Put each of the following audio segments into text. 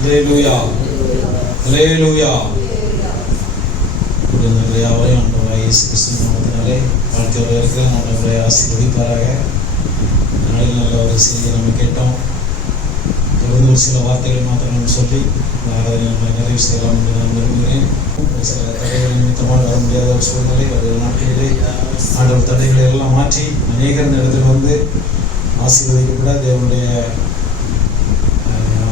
அல்லேலூயா, அல்லேலூயா. யாவரையும் ஆண்டவராகிய இயேசு கிறிஸ்துவின் நாமத்தினாலே வாழ்க்கை இருக்கிற நம்மளை ஆசீர்வதிப்பாராக. நாளில் நல்ல ஒரு செய்தியை நம்ம கேட்டோம். தொடர்ந்து ஒரு சில வார்த்தைகள் மாத்திரம் நம்ம சொல்லி ஆராதனை நம்ம நிறைவு செய்யலாம் என்று நான் விரும்புகிறேன். சில தடைகள் நிமித்தமாக வர முடியாத ஒரு சூழ்நிலை, ஒரு நாட்களிலே ஆண்டவர் தடைகளை எல்லாம் மாற்றி அநேகர் இந்த இடத்துல வந்து ஆசீர்வதிக்கப்பட தேவனுடைய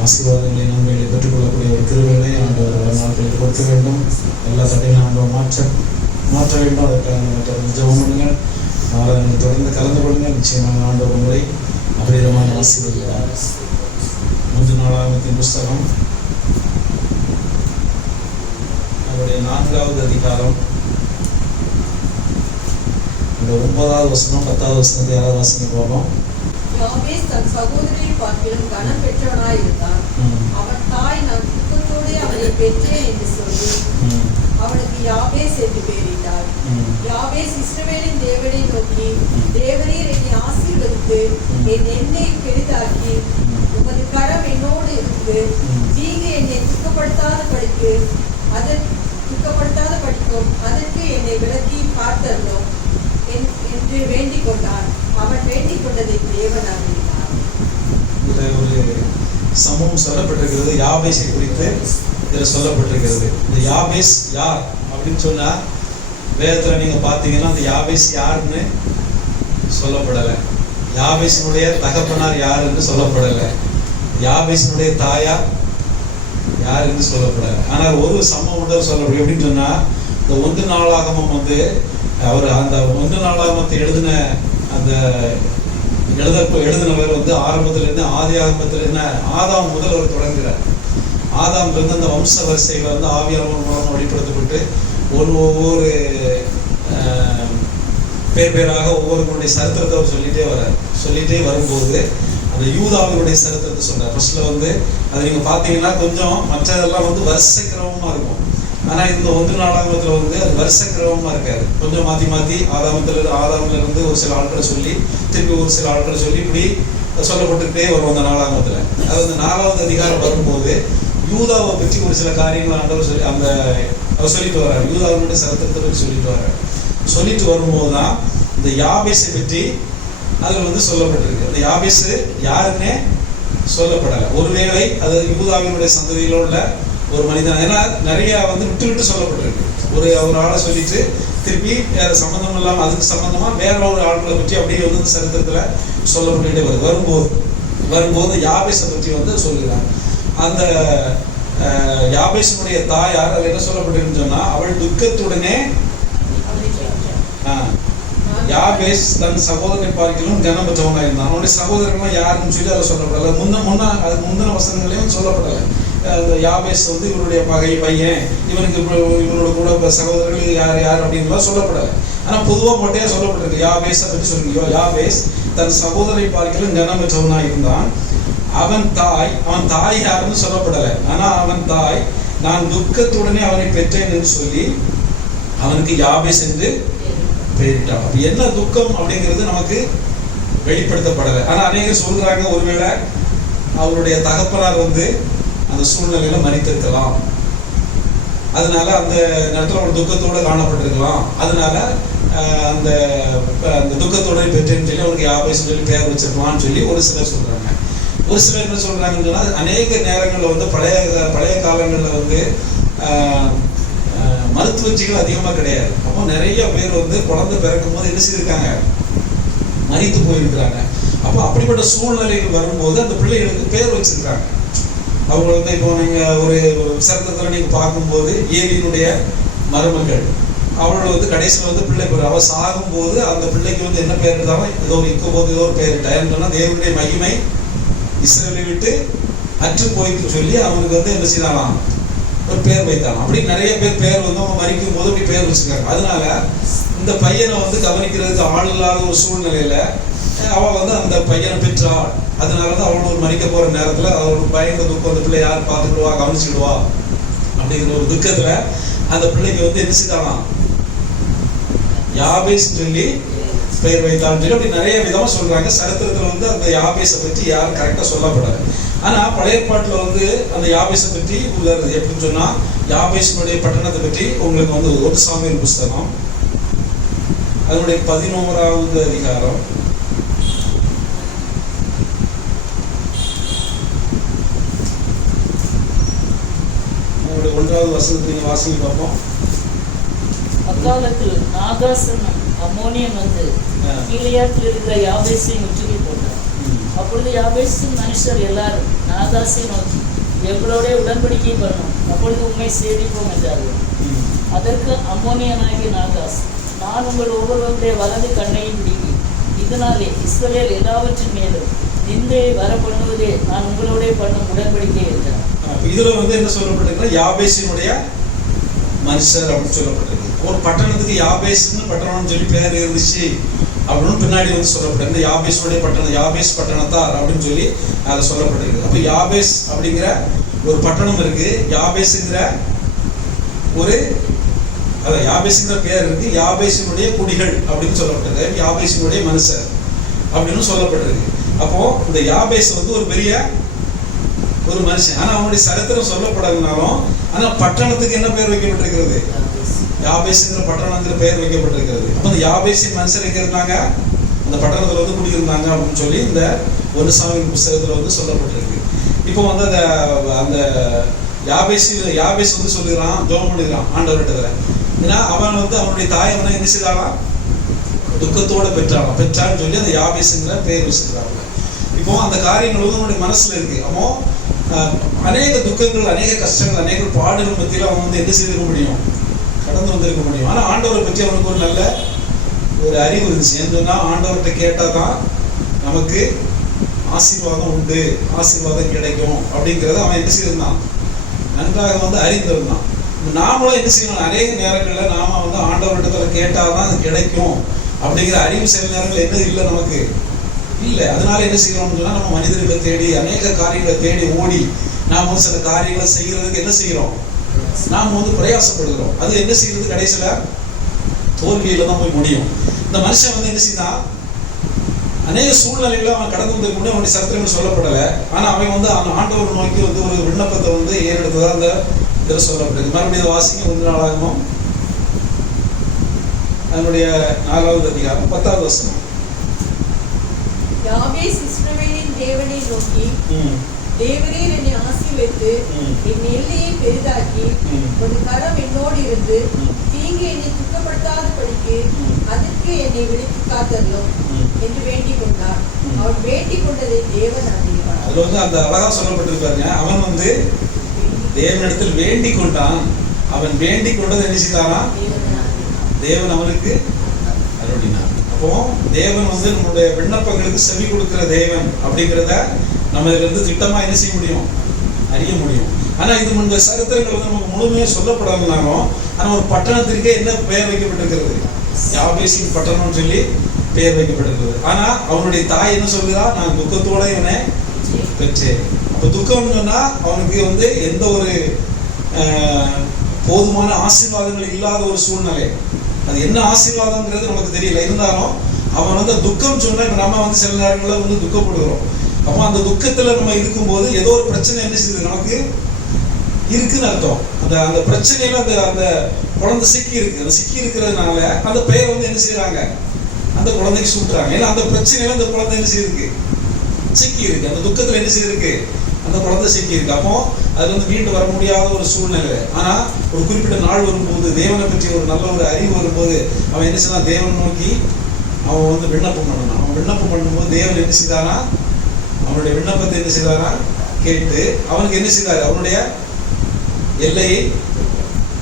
ஆசீர்வாதங்களை நன்மைகளை பெற்றுக்கொள்ளக்கூடிய ஒரு கிருபைகளை ஆண்டவர் நாட்களில் கொடுக்க வேண்டும். எல்லா தடைகளும் ஆண்டவர் மாற்ற வேண்டும். அதற்காக தொடர்ந்து ஜெபம் பண்ணுங்கள். ஆராதனை தொடர்ந்து கலந்து கொள்ளுங்கள். நிச்சயமாக ஆண்டவர் உங்களை அபரிதமான ஆசீர்வதிக்கிறார். 3 நாளாகமத்தின் புஸ்தகம் அவருடைய 4வது அதிகாரம் 9வது வசனம் 10வது வசனத்தை யாராவது வாசிக்க போகிறோம். யாபேஸ் தன் சகோதரியை பார்க்கிலும் கனம் பெற்றவனாய் இருந்தான். அவன் தாய் நான் துக்கத்தோடு அவனை பெற்றேன் என்று சொல்லி அவனுக்கு யாபேஸ் என்று பெயரிட்டாள். யாபேஸ் இஸ்ரவேலின் தேவனை நோக்கி, தேவரீர் என்னை ஆசீர்வதித்து என் எண்ணெயை பெரிதாக்கி உமது கரம் என்னோடு இருந்து தீங்கு என்னை துக்கப்படுத்தாத படிக்கும் அதற்கு என்னை விலக்கி காத்தருளும் என்று வேண்டிக் கொண்டான். அவன் வேண்டிக் கொண்டதை தேவன் அறிந்தார். ஒரு சம்பவம் சொல்லப்பட்டிருக்கிறது. யாபேஸை குறித்து இதில் சொல்லப்பட்டிருக்கிறது. இந்த யாபேஸ் யார் அப்படின்னு சொன்னா வேதத்தில் நீங்க பார்த்தீங்கன்னா அந்த யாபேஸ் யாருன்னு சொல்லப்படலை. யாபேஸினுடைய தகப்பனார் யார் என்று சொல்லப்படலை. யாபேஸினுடைய தாயார் யார் என்று சொல்லப்படலை. ஆனால் ஒரு சம்பவம் சொல்லப்படும். எப்படின்னு சொன்னா இந்த 1 நாளாகமம் வந்து அவர் அந்த 1 நாளாகமத்தை எழுதின அந்த எழுதினவர் வந்து ஆரம்பத்திலிருந்து ஆதி ஆகமத்திலிருந்து ஆதாம் முதல் அவர் தொடங்குகிறார். ஆதாம் இருந்து அந்த வம்ச வரிசைகளை வந்து ஆவியானவர் மூலமாக வெளிப்படுத்தப்பட்டு ஒவ்வொரு பேராக ஒவ்வொருவருடைய சரித்திரத்தை அவர் சொல்லிட்டே வரும்போது அந்த யூதாவினுடைய சரித்திரத்தை சொல்றார். ஃபர்ஸ்ட்ல வந்து அதை நீங்க பார்த்தீங்கன்னா கொஞ்சம் மற்றதெல்லாம் வந்து வருஷ கிரமமா இருக்கும். ஆனா இந்த 1 நாளாகமத்துல வந்து அது வருஷ கிரமமா இருக்காது. கொஞ்சம் மாத்தி ஆதாமில இருந்து ஒரு சில ஆட்களை சொல்லி திருப்பி ஒரு சில ஆட்களை சொல்லி இப்படி சொல்லப்பட்டுக்கிட்டே வரும் அந்த நாளாகமத்துல. அது அந்த 4வது அதிகாரம் வரும்போது யூதாவை பற்றி ஒரு சில காரியங்களை ஆண்டவர் சொல்லி அவர் சொல்லிட்டு வர்றாரு. யூதாவினுடைய சரித்திரத்தை பற்றி சொல்லிட்டு வரும்போது தான் இந்த யாபேஸை பற்றி அதில் வந்து சொல்லப்பட்டிருக்கு. அந்த யாபேஸ் யாருன்னே சொல்லப்படலை. ஒருவேளை அது யூதாவினுடைய சந்ததியில உள்ள ஒரு மனிதன். ஏன்னா நிறைய வந்து விட்டு சொல்லப்பட்டிருக்கு. ஒரு ஆளை சொல்லிட்டு திருப்பி வேற சம்பந்தம் இல்லாமல் அதுக்கு சம்பந்தமா வேற ஒரு ஆட்களை பற்றி அப்படியே வந்து சரித்திரத்துல சொல்லப்பட்டுட்டே வரும்போது யாபேஸை பற்றி வந்து சொல்லுகிறாங்க. அந்த யாபேஸினுடைய தாயார் அது என்ன சொல்லப்பட்டிருக்குன்னு சொன்னா அவள் துக்கத்துடனே யாபேஸ் தன் சகோதரனை பார்க்கிலும் கனம் பெற்றவனாக இருந்தான். அவனுடைய சகோதரர்கள் யாருன்னு சொல்லி அதை சொல்லப்படலை. முந்தின வசனங்களையும் சொல்லப்படலை. யாபேஸ் வந்து இவருடைய பையன், இவனோட கூட சகோதரர்கள் யார் அப்படின்லாம் சொல்லப்படலை. ஆனா பொதுவாக மட்டும் சொல்லப்பட்டிருக்கு. யாபேஸை பற்றி சொல்லுங்க. யாபேஸ் தன் சகோதரனை பார்க்கிலும் கனம் பெற்றவனாக இருந்தான். அவன் தாய் யாருன்னு சொல்லப்படலை. ஆனா அவன் தாய் நான் துக்கத்துடனே அவனை பெற்றேன் என்று சொல்லி அவனுக்கு யாபேஸ் என்று பெயரிட்டான். அப்ப என்ன துக்கம் அப்படிங்கிறது நமக்கு வெளிப்படுத்தப்படலை. ஆனா அநேகர் சொல்றாங்க ஒருவேளை அவருடைய தகப்பனார் வந்து அந்த சூழ்நிலையில மரித்திருக்கலாம், அதனால அந்த நேரத்தில் ஒரு துக்கத்தோடு காணப்பட்டிருக்கலாம், அதனால அந்த துக்கத்தோட பெற்றேன்னு சொல்லி அவனுக்கு யாபேஸ் சொல்லி பெயர் வச்சிருக்கலாம்னு சொல்லி ஒரு சிலர் சொல்றாங்க. ஒரு சிலர் என்ன சொல்றாங்கன்னு சொன்னா அநேக நேரங்களில் வந்து பழைய காலங்களில் வந்து மருத்துவச்சிகள் அதிகமாக கிடையாது. அப்போ நிறைய பேர் வந்து குழந்தை பிறக்கும் போது என்ன செய்திருக்காங்க, மரித்து போயிருக்கிறாங்க. அப்போ அப்படிப்பட்ட சூழ்நிலைகள் வரும்போது அந்த பிள்ளைகளுக்கு பேர் வச்சிருக்காங்க. அவங்க வந்து இப்போ நீங்க ஒரு சரித்திரத்தில் நீங்க பார்க்கும்போது ஏலியினுடைய மருமகள் அவளோட வந்து கடைசியில் வந்து பிள்ளை பேர் அவள் சாகும்போது அந்த பிள்ளைக்கு வந்து என்ன பேர் இருந்தாலும் ஏதோ ஒரு பேர் இட்டாருன்னா தேவனுடைய மகிமை இஸ்ரவேலை விட்டு அற்று போயிட்டு சொல்லி அவனுக்கு வந்து என்ன செய்யலாம் ஒரு பேர் வைத்தாங்க. அப்படி நிறைய பேர் வந்து அவங்க மறிக்கும் போது அப்படி பேர் வச்சிருக்காங்க. அதனால இந்த பையனை வந்து கவனிக்கிறதுக்கு ஆள் இல்லாத ஒரு சூழ்நிலையில அவள் வந்து அந்த பையனை பெற்றாள். அதனாலதான் அவள் ஒரு மறிக்க போற நேரத்துல அவளுக்கு பயங்கர துக்கம், அந்த பிள்ளை யார் பார்த்துக்கிடுவா கவனிச்சுக்கிடுவா அப்படிங்கிற ஒரு துக்கத்துல அந்த பிள்ளைக்கு வந்து என்ன செய்யலாம் யாபேஸ் சொல்லி பெயர் வைத்தான்னு சொல்லி அப்படி நிறைய விதமா சொல்றாங்க. சரித்திரத்துல வந்து அந்த யாபேஸை பற்றி யாரும் கரெக்டா சொல்லப்படாது. ஆனா பழைய ஏற்பாட்டுல வந்து அந்த யாபேசை பற்றி உள்ளது எப்படின்னு சொன்னா, யாபேசினுடைய பட்டணத்தை பற்றி உங்களுக்கு வந்து 1 சாமுவேல் புஸ்தகம் அதனுடைய 11வது அதிகாரம் உங்களுடைய 1வது வசனத்தை நீங்க வாசிங்க பார்ப்போம். அக்காலத்தில் நாகாஸ் என்னும் அம்மோனியன் வந்து கீலேயாத்தில் இருக்கிற யாபேசை முற்றுகை போட்டார். அப்பொழுது யாபேசின் மனுஷர் எல்லாரும் நாகாசை நோக்கி, எங்களோட உடன்படிக்கை பண்ணும், அப்பொழுது உண்மை சேவிப்போம் என்றார்கள். அதற்கு அம்மோனியனாகிய நாகாஸ், நான் உங்கள் ஒவ்வொருவருடைய வலது கண்ணையும் பிடிங்கி, இதனாலே இஸ்ரவேல் எல்லாவற்றின் மேலும் நிந்தையை வர பண்ணுவதே நான் உங்களோட பண்ணும் உடன்படிக்கை என்றார். இதுல வந்து என்ன சொல்லப்பட்டிருக்குன்னா, யாபேசினுடைய மனுஷர் அப்படின்னு சொல்லப்பட்டிருக்கு. ஒரு பட்டணத்துக்கு யாபேஸ்ன்னு பட்டணம்னு சொல்லி பேர் இருந்துச்சு அப்படின்னு பின்னாடி வந்து சொல்லப்பட்டிருக்கு. இந்த யாபேஸுடைய பட்டணம், யாபேஸ் பட்டணத்தார் அப்படின்னு சொல்லி அதில் சொல்லப்பட்டிருக்கு. அப்போ யாபேஸ் அப்படிங்கிற ஒரு பட்டணம் இருக்கு, யாபேஸுங்கிற ஒரு யாபேஸுங்கிற பேர் இருக்கு, யாபேசினுடைய குடிகள் அப்படின்னு சொல்லப்பட்டிருக்கு, யாபேசினுடைய மனுஷர் அப்படின்னு சொல்லப்பட்டிருக்கு. அப்போ இந்த யாபேஸ் வந்து ஒரு பெரிய ஒரு மனுஷன். ஆனா அவனுடைய சரித்திரம் சொல்லப்படாதுனாலும், ஆனா பட்டணத்துக்கு என்ன பேர் வைக்கப்பட்டிருக்கிறது? யாபேஸ்ங்கிற பட்டணங்கிற பெயர் வைக்கப்பட்டிருக்கிறது. அப்போ இந்த யாபேசின் மனுஷர் எங்க இருந்தாங்க? அந்த பட்டணத்துல வந்து குடியிருந்தாங்க அப்படின்னு சொல்லி இந்த 1 சாமுவேல் புஸ்தகத்துல வந்து சொல்லப்பட்டிருக்கு. இப்போ வந்து அந்த யாபேஸ் வந்து சொல்லுகிறான், ஜெபம் பண்ணுகிறான் ஆண்டவர்கிட்ட. ஏன்னா அவன் வந்து அவனுடைய தாய் அவனை என்ன செய்தாலாம்? துக்கத்தோட பெற்றான்னு சொல்லி அந்த யாபேஸ்ங்கிற பெயர் வச்சிருக்காங்க. இப்போ அந்த காரியங்கள் வந்து அவனுடைய மனசுல இருக்கு. அவன் அநேக துக்கங்கள், அநேக கஷ்டங்கள், அநேக பாடுகள் மத்தியில் அவன் வந்து என்ன செய்திருக்க முடியும்? கடந்து வந்திருக்க முடியும். ஆனால் ஆண்டவரை பற்றி அவனுக்கு ஒரு நல்ல ஒரு அறிவு இருந்துச்சு. ஏன்னு சொன்னால், ஆண்டவர்கிட்ட கேட்டால் தான் நமக்கு ஆசீர்வாதம் உண்டு, ஆசீர்வாதம் கிடைக்கும் அப்படிங்கிறத அவன் என்ன செய்திருந்தான்? நன்றாக வந்து அறிந்திருந்தான். நாமளும் என்ன செய்யணும்? அநேக நேரங்களில் நாம வந்து ஆண்டவர்கிட்ட கேட்டால் தான் அது கிடைக்கும் அப்படிங்கிற அறிவு சில நேரங்கள் என்ன இல்லை, நமக்கு இல்லை. அதனால என்ன செய்யறோம்னு சொன்னா, நம்ம மனிதர்களை தேடி, அநேக காரியங்களை தேடி ஓடி நாம வந்து சில காரியங்களை செய்யறதுக்கு என்ன செய்யறோம்? நாம வந்து பிரயாசப்படுகிறோம். அது என்ன செய்யறது? கடைசியில தோல்வியில தான் போய் முடியும். இந்த மனுஷன் வந்து என்ன செய்தான்? அநேக சூழ்நிலைகளை அவன் கடந்து வந்ததுக்கு முன்னே அவனுடைய சரித்திரங்கள் சொல்லப்படலை. ஆனா அவன் வந்து அவன் ஆண்டவர் நோக்கி வந்து ஒரு விண்ணப்பத்தை வந்து ஏறெடுத்ததா அந்த இதில் சொல்லப்படுது. மறுபடியும் வாசிங்க 1 நாளாகமம் அதனுடைய 4வது அதிகாரம் 10வது வசனம். யாபேஸ் இஸ்ரவேலின் தேவனை நோக்கி, தேவரீர் என்னை ஆசீர்வதித்து என் எல்லையை பெரிதாக்கி ஒரு கரம் என்னோடு இருந்து தீங்கு என்னை துக்கப்படுத்தாதபடிக்கு அதற்கு என்னை விலக்கி காத்தருளும் என்று வேண்டிக் கொண்டார். அவன் வேண்டிக் கொண்டதை தேவன் அறிவார். அதுல வந்து அந்த அழகா சொல்லப்பட்டிருக்காருங்க. அவன் வந்து தேவனிடத்தில் வேண்டிக் கொண்டான். அவன் வேண்டிக் கொண்டது என்ன செய்தானா? தேவன் அவனுக்கு அருளினார். அப்போ தேவன் வந்து நம்மளுடைய விண்ணப்பங்களுக்கு செவி கொடுக்கிற தேவன் அப்படிங்கிறத நம்ம இதுல இருந்து திட்டமா என்ன செய்ய முடியும்? அறிய முடியும். ஆனா இது இந்த சரித்திரங்கள் வந்து நமக்கு முழுமையாக சொல்லப்படாதுனாலும், ஆனா ஒரு பட்டணத்திற்கே என்ன பெயர் வைக்கப்பட்டிருக்கிறது? யாபேசின் பட்டணம்னு சொல்லி பெயர் வைக்கப்பட்டிருக்கிறது. ஆனா அவனுடைய தாய் என்ன சொல்லுறா? நான் துக்கத்தோட இவனை பெற்றேன். அப்ப துக்கம்னு சொன்னா அவனுக்கு வந்து எந்த ஒரு போதுமான ஆசீர்வாதங்கள் இல்லாத ஒரு சூழ்நிலை. அது என்ன ஆசீர்வாதம்ங்கிறது நமக்கு தெரியல. இருந்தாலும் அவன் வந்து துக்கம் சொன்னா, இப்ப நம்ம வந்து சில நேரங்களில் வந்து துக்கப்படுகிறோம். அப்போ அந்த துக்கத்துல நம்ம இருக்கும்போது ஏதோ ஒரு பிரச்சனை என்ன செய்யுது? நமக்கு இருக்குன்னு அர்த்தம். அந்த பிரச்சனையில அந்த குழந்தை சிக்கி இருக்கு. அந்த சிக்கி இருக்கிறதுனால அந்த பெயர் வந்து என்ன செய்யறாங்க? அந்த குழந்தைக்கு சூட்டுறாங்க. ஏன்னா அந்த பிரச்சனையில அந்த குழந்தை என்ன செய்யிருக்கு? சிக்கி இருக்கு. அந்த துக்கத்துல என்ன செய்யிருக்கு? அந்த குழந்தை சிக்கி இருக்கு. அப்போ அது வந்து மீண்டு வர முடியாத ஒரு சூழ்நிலை. ஆனா ஒரு குறிப்பிட்ட நாள் வரும்போது, தேவனை பற்றி ஒரு நல்ல ஒரு அறிவு வரும்போது, அவன் என்ன செய்யலாம்? தேவனை நோக்கி அவன் வந்து விண்ணப்பம் பண்ணணும். அவன் விண்ணப்பம் பண்ணும்போது தேவன் என்ன செய்தானா? அவனுடைய விண்ணப்பத்தை என்ன செய்தாரா? கேட்டு அவனுக்கு என்ன செய்தாரு? அவனுடைய எல்லையை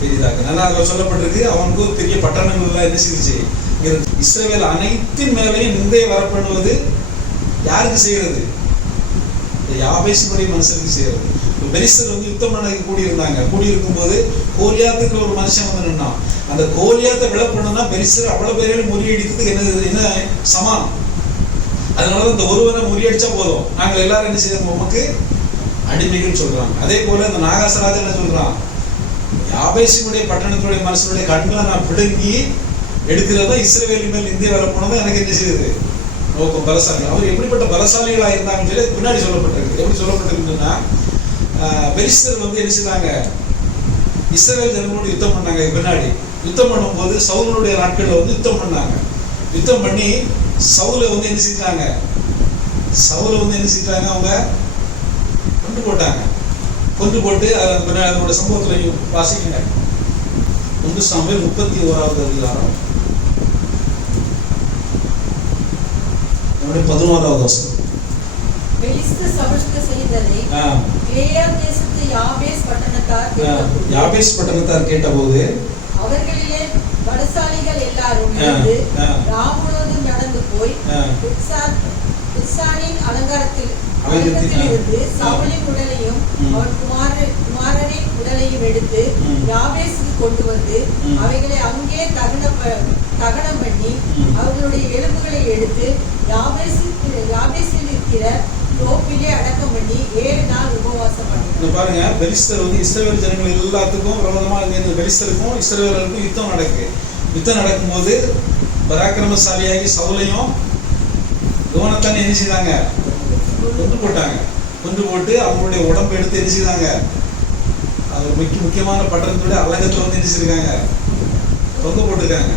பெரிதாக. நல்லா அதில் சொல்லப்பட்டிருக்கு. அவனுக்கு ஒரு பெரிய பட்டணங்கள்லாம் என்ன செய்துச்சு? இஸ்ரவேல் அனைத்தின் மேலையும் நிந்தையை வரப்படுவது யாருக்கு செய்யறது? யாபேசினுடைய மனுஷனுக்கு செய்யறது. பெலிஸ்தர் வந்து யுத்தம் பண்ண கூடியிருந்தாங்க. கூடியிருக்கும் போது கோலியாத்துக்கு ஒரு மனுஷன் வந்து நின்னான். அந்த கோலியாத்தை விழ பண்ணா பெலிஸ்தர் அவ்வளவு பேரையும் முறியடிக்கிறதுக்கு என்ன சமானம். அதனால இந்த ஒருவரை முறியடிச்சா போதும், நாங்கள் எல்லாரும் என்ன செய்யறோம்? நமக்கு அடிமைகள் சொல்றாங்க. அதே போல இந்த நாகாசராஜன் என்ன சொல்றான்? யாபேசினுடைய பட்டணத்தினுடைய மனுஷனுடைய கண்களை நான் பிடுங்கி எடுக்கிறதா இஸ்ரவேலின் மேல் நிந்தை வரப்போனதை எனக்கு என்ன செய்யுது? நோக்கம் பலசாலி. அவர் எப்படிப்பட்ட பலசாலிகளாக இருந்தாங்கன்னு சொல்லி பின்னாடி சொல்லப்பட்டிருக்கு. எப்படி சொல்லப்பட்டிருக்குன்னா, பெலிஸ்தர் வந்து என்ன செய்தாங்க, இஸ்ரவேல் ஜனங்களோடு யுத்தம் பண்ணாங்க. பின்னாடி யுத்தம் பண்ணும்போது சவுலுடைய நாட்களில் வந்து யுத்தம் பண்ணாங்க. யுத்தம் பண்ணி சவுலை வந்து என்ன செஞ்சாங்க, அவங்க கொண்டு போட்டாங்க. கொண்டு போட்டு அதோட சம்பவத்தில் வாசிக்கங்க. 1 சாமுவேல் 31வது அதிகாரம் 11வது வசனம். பெலிஸ்தர் சவுலுக்கு செய்ததை கிலேயாத் தேசத்து யாபேஸ் பட்டணத்தார் கேட்டபோது அவர்களிலே பலசாலிகள் எல்லாரும் இருந்து ராமுழுவதும் நடந்து போய் பிட்சானின் அலங்காரத்திலிருந்து சவுலின் உடலையும் அவன் குமாரரின் உடலையும் எடுத்து யாபேசுக்கு கொண்டு வந்து அவைகளை அங்கே தகனம் பண்ணி அவர்களுடைய எலும்புகளை எடுத்து யாபேசில் இருக்கிற தோப்பிலே அடக்கம் பண்ணி 7 நாள் உபவாசம் பண்ணி. பாருங்க, பெலிஸ்தர் வந்து இஸ்ரவேல் ஜனங்கள் எல்லாத்துக்கும் விரோதமா இந்த பெலிஸ்தருக்கும் இஸ்ரவேலருக்கும் யுத்தம் நடக்கும்போது பராக்கிரமசாலியாகி சவுலையும் யோனத்தான் என்ன செய்தாங்க, கொண்டு போட்டாங்க. கொண்டு போட்டு அவங்களுடைய உடம்பு எடுத்து என்ன செய்தாங்க, அது முக்கியமான பட்டணத்துடைய அலங்கத்துல வந்து என்ன செய்யிருக்காங்க, தொங்க போட்டிருக்காங்க.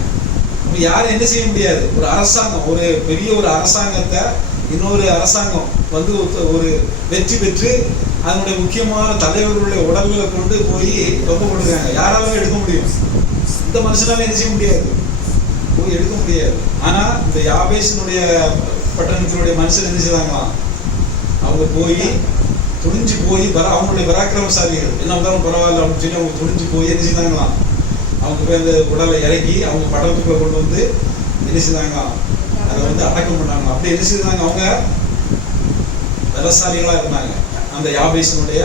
அப்ப யாரும் என்ன செய்ய முடியாது. ஒரு அரசாங்கம், ஒரு பெரிய ஒரு அரசாங்கத்தை இன்னொரு அரசாங்கம் வந்து ஒரு வெற்றி பெற்று அதனுடைய முக்கியமான தலைவர்களுடைய உடல்களை கொண்டு போய் தொங்க போட்டிருக்காங்க. யாராலும் எடுக்க முடியும், இந்த மனுஷனால என்ன செய்ய முடியாது, போய் எடுக்க முடியாது. ஆனா இந்த யாபேசினுடைய பட்டணத்தினுடைய மனுஷன் என்ன செய்தாங்களாம், அவங்க போய் துணிஞ்சு போய் அவங்களுடைய பராக்கிரமசாலிகள் என்ன வந்தாலும் பரவாயில்ல அப்படின்னு சொல்லி அவங்க துணிஞ்சு போய் என்ன செய்தாங்களாம், அவங்க போய் அந்த உடலை இறக்கி அவங்க பட்டணத்துக்குள்ள கொண்டு வந்து என்ன செய்தாங்களாம், அதை வந்து அடக்கம் பண்ணாங்க. அப்படி என்ன செய்தாங்க, அவங்க பலசாலிகளா இருந்தாங்க. அந்த யாபேசினுடைய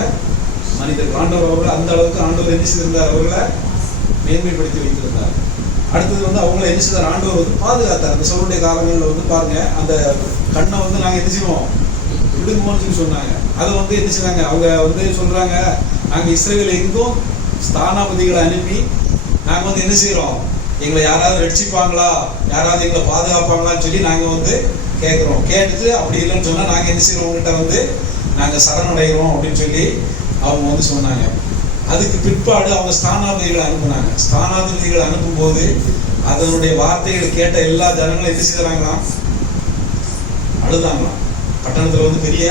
மனிதர்கள் ஆண்டவர் அவர்கள் அந்த அளவுக்கு ஆண்டவர் என்ன செய்திருந்தார், அவர்களை மேன்மைப்படுத்தி வைத்திருந்தார். அடுத்தது வந்து அவங்கள என்ன செய்தார், ஆண்டவர் வந்து பாதுகாத்தார். அந்த சவுளுடைய காலங்களில் வந்து பாருங்க, அந்த கண்ணை வந்து நாங்கள் என்ன செய்வோம், விடுங்கோன்னு சொல்லி சொன்னாங்க. அதை வந்து என்ன செய்வாங்க, அவங்க வந்து சொல்றாங்க, நாங்கள் இஸ்ரவேல் எங்கும் ஸ்தானாபதிகளை அனுப்பி நாங்கள் வந்து என்ன செய்யறோம், எங்களை யாராவது ரட்சிப்பாங்களா, யாராவது எங்களை பாதுகாப்பாங்களான்னு சொல்லி நாங்கள் வந்து கேட்குறோம். கேட்டுட்டு அப்படி இல்லைன்னு சொன்னால் நாங்கள் என்ன செய்யறோம், உங்ககிட்ட வந்து நாங்கள் சரணடைகிறோம் அப்படின்னு சொல்லி அவங்க வந்து சொன்னாங்க. அதுக்கு பிற்பாடு அவங்க ஸ்தானாபதிகளை அனுப்புனாங்க. ஸ்தானாபதிகளை அனுப்பும்போது அதனுடைய வார்த்தைகள் கேட்ட எல்லா ஜனங்களும் என்ன செய்யறாங்களாம், அழுதாங்களாம். பட்டணத்தில் வந்து பெரிய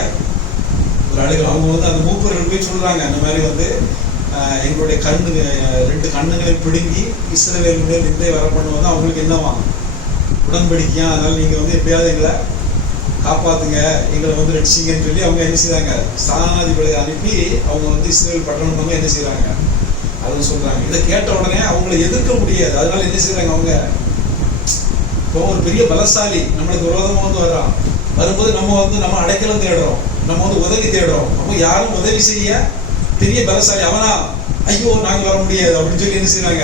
ஒரு அழுகல். அவங்க வந்து அந்த மூப்பர்கள் போய் சொல்றாங்க, அந்த மாதிரி வந்து எங்களுடைய 2 கண்ணுகளை பிடுங்கி இஸ்ரவேலுடைய நிந்தை வர பண்ணுவது அவங்களுக்கு என்னவா உடன்படிக்கையா, அதனால நீங்க வந்து எப்படியாவது எங்களை காப்பாத்துங்க, எங்களை வந்து ரட்சிங்கன்னு சொல்லி அவங்க என்ன செய்றாங்க, ஸ்தானாதிபதிகளை அனுப்பி அவங்க வந்து இஸ்ரவேல் பட்டணம் வந்து என்ன செய்யறாங்க, அதுன்னு சொல்றாங்க. இதை கேட்ட உடனே அவங்களை எதிர்க்க முடியாது. அதனால என்ன செய்யறாங்க, அவங்க இப்போ ஒரு பெரிய பலசாலி நம்மளுக்கு விரோதமா வந்து வர்றான். வரும்போது நம்ம அடைக்கலம் தேடுறோம், நம்ம வந்து உதவி தேடுறோம். அப்போ யாரும் உதவி செய்ய பெரிய பலசாலி அவனா, ஐயோ நாங்க வர முடியாது அப்படின்னு சொல்லி என்ன செய்யறாங்க,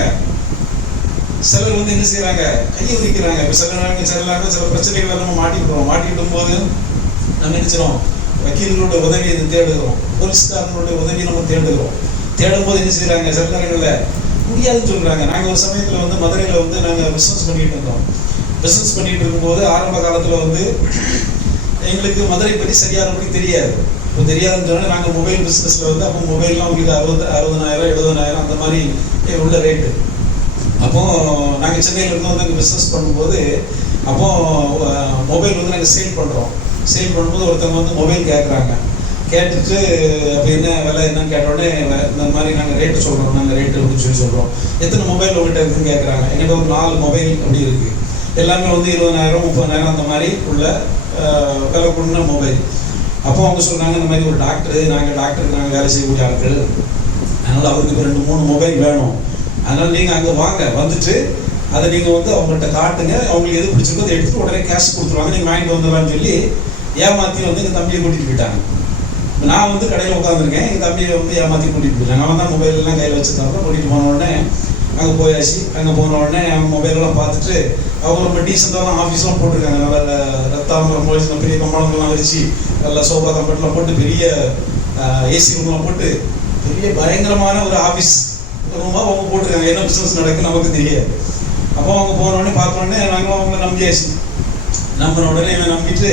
சிலர் வந்து என்ன செய்யறாங்க, கையை உரிக்கிறாங்க. இப்போ சில பிரச்சனைகள் நம்ம மாட்டிக்கிடும் போது நம்ம நினைச்சிடும் வக்கீல்களோட உதவியை தேடுகிறோம், போலீஸ்காரங்களோட உதவியை நம்ம தேடும் போது என்ன செய்யறாங்க, சில நேரங்களில் முடியாதுன்னு சொல்றாங்க. நாங்கள் ஒரு சமயத்தில் வந்து மதுரையில் வந்து நாங்கள் பிஸ்னஸ் பண்ணிட்டு இருக்கும்போது ஆரம்ப காலத்தில் வந்து எங்களுக்கு மதுரை பற்றி சரியானபடி தெரியாது. இப்போ தெரியாதுன்னு சொன்னால் நாங்கள் மொபைல் பிஸ்னஸில் வந்து அப்போ மொபைல்லாம் உங்களுக்கு 60,000 70,000 அந்த மாதிரி உள்ள ரேட்டு. அப்போது நாங்கள் சென்னையில் இருந்து வந்து அங்கே பிஸ்னஸ் பண்ணும்போது அப்போது மொபைல் வந்து நாங்கள் சேல் பண்ணும்போது ஒருத்தவங்க வந்து மொபைல் கேட்குறாங்க. கேட்டுட்டு அப்போ என்ன விலை என்னன்னு கேட்டோடனே இந்த மாதிரி நாங்கள் ரேட்டு சொல்கிறோம், நாங்கள் ரேட்டு அப்படின்னு சொல்லி சொல்கிறோம். எத்தனை மொபைல் உங்கள்கிட்ட இருக்குன்னு கேட்குறாங்க. எங்கிட்ட ஒரு 4 மொபைல் அப்படி இருக்குது. எல்லாமே வந்து 20,000 30,000 அந்த மாதிரி உள்ள விலை கொடுன மொபைல். அப்போ அவங்க சொல்கிறாங்க, இந்த மாதிரி ஒரு டாக்டருக்கு நாங்கள் வேலை செய்யக்கூடிய ஆட்கள், அதனால் அவருக்கு இப்போ 2-3 மொபைல் வேணும். அதனால் நீங்கள் அங்கே வாங்க, வந்துட்டு அதை நீங்கள் வந்து அவங்கள்ட்ட காட்டுங்க, அவங்களுக்கு எது பிடிச்சிருக்கோ அதை எடுத்துகிட்டு உடனே கேஷ் கொடுத்துருவாங்க, நீங்கள் வாங்கிட்டு வந்துடலான்னு சொல்லி ஏமாற்றி வந்து எங்கள் தம்பியை கூட்டிகிட்டு போயிட்டாங்க. நான் வந்து கடையில் உட்காந்துருக்கேன், எங்கள் தம்பியை வந்து ஏமாற்றி கூட்டிகிட்டு போயிட்டாங்க. அவன் தான் மொபைலெல்லாம் கையில் வச்சுருந்தாங்க. கூட்டிகிட்டு போன உடனே அங்கே போயாச்சு. அங்கே போன உடனே அவன் மொபைலெல்லாம் பார்த்துட்டு அவங்க ரொம்ப டீசெண்டாலாம் ஆஃபீஸ்லாம் போட்டிருக்காங்க. நல்லா ரத்தாம்பரம் போய் பெரிய கம்பளங்கள்லாம் வச்சு நல்லா சோஃபா கம்பெட்லாம் போட்டு பெரிய ஏசி ரூம்லாம் போட்டு பெரிய பயங்கரமான ஒரு ஆஃபீஸ் ரூமாக அவங்க போட்டிருக்காங்க. என்ன பிஸ்னஸ் நடக்குன்னு நமக்கு தெரியாது. அப்போ அவங்க போனோடனே பார்த்தோடனே நாங்களும் அவங்கள நம்பியாச்சு. நம்பின உடனே இவன் நம்பிட்டு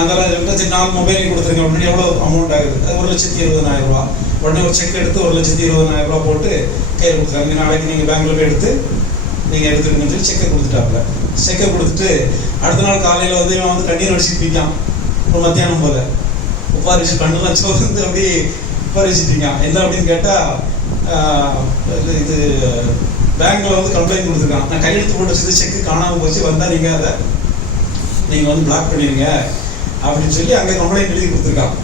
அந்த 4 மொபைலையும் கொடுத்துருங்க உடனே எவ்வளோ அமௌண்ட் ஆகுது, அது 1,20,000 ரூபா. உடனே ஒரு செக் எடுத்து 1,20,000 ரூபா போட்டு கையில் கொடுத்தாங்க. நாளைக்கு நீங்கள் பேங்க்ல போய் நீங்கள் எடுத்துக்கணும்னு சொல்லி செக்கை கொடுத்துட்டாப்புல. செக்கை கொடுத்துட்டு அடுத்த நாள் காலையில் வந்து இவன் வந்து கண்ணீர் வச்சுருப்பான். ஒரு மத்தியானம் போல உப்பாரி வச்சு கண்ணுலாம் சோர்ந்து அப்படி உப்பாரி வச்சுருப்பான். என்ன அப்படின்னு கேட்டால் இது பேங்க்ல வந்து கம்ப்ளைண்ட் கொடுத்துருக்கான். நான் கையெழுத்து போட்டு வச்சது செக்கு காணாமல் போச்சு, வந்தால் நீங்கள் அதை நீங்கள் வந்து பிளாக் பண்ணிடுங்க அப்படின்னு சொல்லி அங்கே கம்ப்ளைண்ட் எழுதி கொடுத்துருக்கான்.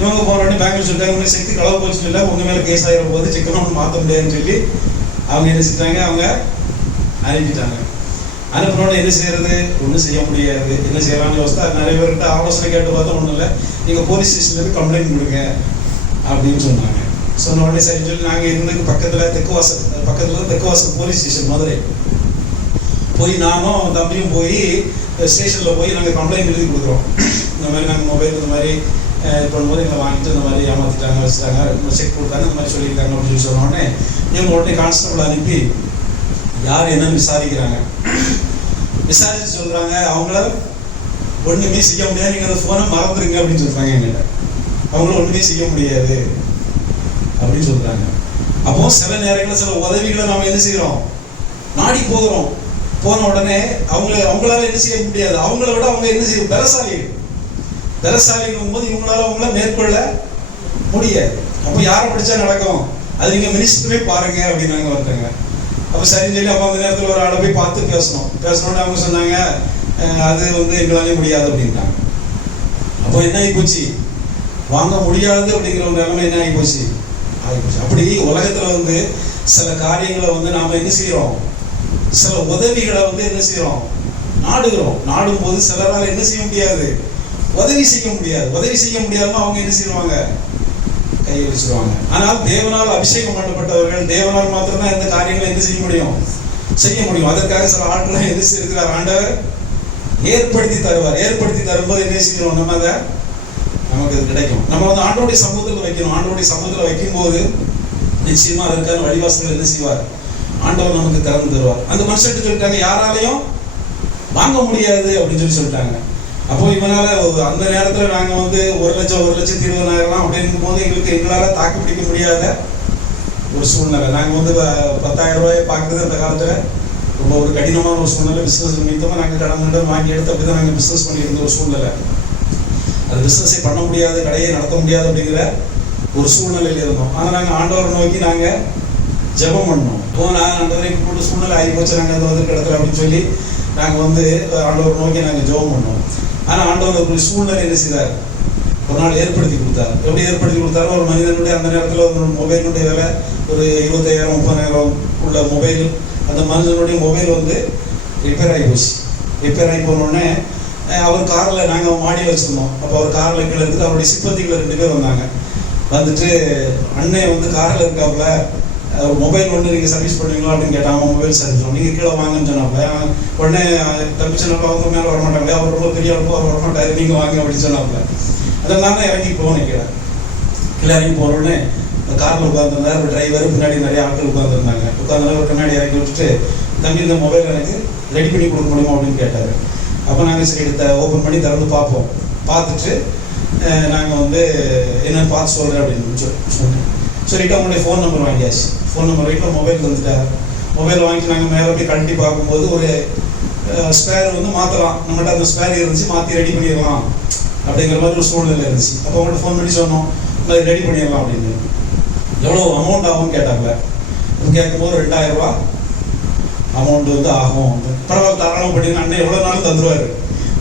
இவங்க போன உடனே பேங்க்ல சொல்லிட்டாங்க செக்கு களவு போச்சுன்னு இல்லை, உங்கள் மேலே கேஸ் ஆகிற போது செக்கெல்லாம் ஒன்று மாற்ற முடியாதுன்னு சொல்லி அவங்க என்ன செஞ்சாங்க, அவங்க அனுப்பிட்டாங்க. அனுப்பினோட என்ன செய்யறது, ஒன்றும் செய்ய முடியாது. என்ன செய்யலாம்னு யோசித்தா நிறைய பேர்கிட்ட ஆலோசனை கேட்டு பார்த்தா ஒன்றும் இல்லை, நீங்கள் போலீஸ் ஸ்டேஷன்லேருந்து கம்ப்ளைண்ட் கொடுங்க அப்படின்னு சொன்னாங்க. சொன்ன உடனே சரின்னு சொல்லி நாங்கள் இருந்ததுக்கு பக்கத்தில் தெக்குவாசல் போலீஸ் ஸ்டேஷன் மதுரை போய் நானும் தம்பியும் போய் ஸ்டேஷனில் போய் நாங்கள் கம்ப்ளைண்ட் எழுதி கொடுக்குறோம். இந்த மாதிரி நாங்கள் மொபைல் இந்த மாதிரி பண்ணும்போது எங்களை வாங்கிட்டு இந்த மாதிரி ஏமாற்றிட்டாங்க, வச்சுட்டாங்க, செக் கொடுத்தாங்க, இந்த மாதிரி சொல்லியிருக்காங்க அப்படின்னு சொல்லி சொன்ன உடனே இவங்க உடனே கான்ஸ்டபிள் அனுப்பி யார் என்னன்னு விசாரிக்கிறாங்க. விசாரிச்சு சொல்கிறாங்க அவங்கள ஒன்றுமே செய்ய முடியாது, நீங்கள் அந்த ஃபோனை மறந்துடுங்க அப்படின்னு சொல்கிறாங்க. எங்கிட்ட அவங்கள ஒன்றுமே செய்ய முடியாது அப்படின்னு சொல்கிறாங்க. அப்போ சில நேரங்களில் சில உதவிகளை நாம் என்ன செய்கிறோம், நாடி போகிறோம். போன உடனே அவங்களால என்ன செய்ய முடியாது, அவங்கள விட அவங்க என்ன செய்யும், பலசாலிகள் போது இவங்களால அவங்கள மேற்கொள்ள முடியாது. அப்போ யாரை படிச்சா நடக்கும், அது நீங்கள் மினிஸ்டரே பாருங்க அப்படின்னாங்க ஒருத்தங்க. அப்போ சரின்னு சொல்லி அப்போ அந்த நேரத்தில் ஒரு ஆளை போய் பார்த்து பேசணும்னு அவங்க சொன்னாங்க, அது வந்து எங்களாலே முடியாது அப்படின்ட்டாங்க. அப்போ என்ன ஆகி போச்சு, வாங்க முடியாது அப்படிங்கிற ஒரு நிலைமை என்ன ஆகி போச்சு. அப்படி உலகத்துல வந்து சில காரியங்களை வந்து நாம என்ன செய்யறோம், சில உதவிகளை வந்து என்ன செய்யறோம், நாடுகிறோம். நாடும் போது சிலரால் என்ன செய்ய முடியாது, உதவி செய்ய முடியாம அவங்க என்ன செய்வாங்க, கையை வச்சிருவாங்க. ஆனால் தேவனால் அபிஷேகம் பண்ணப்பட்டவர்கள் தேவனால் மாத்திரம்தான் இந்த காரியங்களை என்ன செய்ய முடியும். அதற்காக சில ஆட்களை என்ன செய்திருக்கிறார் ஆண்டவர், ஏற்படுத்தி தரும்போது என்ன செய்யணும், நம்ம அதை நமக்கு அது கிடைக்கும். நம்ம வந்து ஆண்டவருடைய சமூகத்தில் வைக்கணும். ஆண்டவருடைய சமூகத்தில் வைக்கும் போது நிச்சயமா அதற்கான வழிவாசல்கள் என்ன செய்வார், ஆண்டவர் நமக்கு திறந்து தருவார். அந்த மனுஷன் சொல்லிட்டாங்க யாராலையும் வாங்க முடியாது அப்படின்னு சொல்லிட்டாங்க. அப்போ இவனால அந்த நேரத்துல நாங்க வந்து 1,20,000 அப்படிங்கும் போது எங்களால தாக்கு பிடிக்க முடியாத ஒரு சூழ்நிலை. நாங்க வந்து 10,000 ரூபாயை பார்க்கறது அந்த காலத்துல ரொம்ப ஒரு கடினமான ஒரு சூழ்நிலை. பிசினஸ் நிமித்தமா நாங்க கடன் வாங்கி எடுத்து அப்படிதான் நாங்க பிசினஸ் பண்ணி இருந்த ஒரு சூழ்நிலை. அது பிசினஸை பண்ண முடியாது, கடையை நடத்த முடியாது அப்படிங்கிற ஒரு சூழ்நிலையில் இருந்தோம். ஆனா நாங்க ஆண்டவரை நோக்கி நாங்க ஜெபம் பண்ணோம். ஆண்டவரை கூப்பிட்டு சூழ்நிலை ஆகி போச்சு, நாங்க அந்த வந்து இடத்துல அப்படின்னு சொல்லி நாங்க வந்து ஆண்டவரை நோக்கி நாங்க ஜெபம் பண்ணோம். ஆனா ஆண்டவர் ஒரு சூழ்நிலை என்ன செய்தார், ஒரு நாள் ஏற்படுத்தி கொடுத்தார். எப்படி ஏற்படுத்தி கொடுத்தாரு, ஒரு மனிதனுடைய அந்த நேரத்தில் ஒரு மொபைலுடைய விலை ஒரு 20,000 30,000 உள்ள மொபைல். அந்த மனிதனுடைய மொபைல் வந்து ரிப்பேர் ஆகி போச்சு. ரிப்பேர் ஆகி போனோடனே அவர் காரில் நாங்கள் மாடியில் வச்சுருந்தோம். அப்போ அவர் காரில் கீழே இருந்துட்டு அவருடைய சிப்பந்திகள் 2 பேர் வந்தாங்க. வந்துட்டு அண்ணன் வந்து காரில் இருக்காப்புல, ஒரு மொபைல் ஒன்று நீங்கள் சர்வீஸ் பண்ணுவீங்களா அப்படின்னு கேட்டாங்க. மொபைல் சர்வீஸ் நீங்கள் கீழே வாங்கன்னு சொன்னாப்புல. உடனே தம்பி சொன்னாப்பா அவங்க மேலே வரமாட்டாங்களே, அவர் ரொம்ப பெரிய அளவுக்கு அவர் வரமாட்டாரு, நீங்கள் வாங்க அப்படின்னு சொன்னாப்புல. அதெல்லாம் தான் இறங்கி போனேன். கீழே இறங்கி போனோடனே காரில் உட்காந்துருந்தார் ஒரு டிரைவர், பின்னாடி நிறைய ஆட்கள் உட்காந்துருந்தாங்க. உட்காந்து ஒரு கண்ணாடி இறக்கி விட்டுட்டு தம்பி இந்த மொபைல் எனக்கு ரெடி பண்ணி கொடுக்க முடியுமா அப்படின்னு கேட்டார். அப்போ நாங்கள் சரி ஓப்பன் பண்ணி திறந்து பார்ப்போம். பார்த்துட்டு நாங்கள் வந்து என்னென்னு பார்த்து சொல்கிறேன் அப்படின்னு சொல்லிட்டு அவங்களுடைய ஃபோன் நம்பர் வாங்கியாச்சு. ஃபோன் நம்பர் வீட்டில் மொபைல் தந்துட்டார். மொபைல் வாங்கிட்டு நாங்கள் மேலே போய் கழட்டி பார்க்கும்போது ஒரு ஸ்பேர் வந்து மாற்றலாம், நம்மகிட்ட அந்த ஸ்பேர் இருந்துச்சு, மாற்றி ரெடி பண்ணிடலாம் அப்படிங்கிற மாதிரி ஒரு சூழ்நிலை இருந்துச்சு. அப்போ அவங்கள்ட்ட ஃபோன் பண்ணி சொன்னோம், அது ரெடி பண்ணிடலாம் அப்படின்னு. எவ்வளோ அமௌண்ட் ஆகும்னு கேட்டாங்க. கேட்கும்போது 2,000 ரூபா அமௌண்ட் வந்து ஆகும். பரவாயில்ல தாராளமாக பண்ணிடுங்க, அண்ணன் எவ்வளோ நாளும் தந்துடுவார்,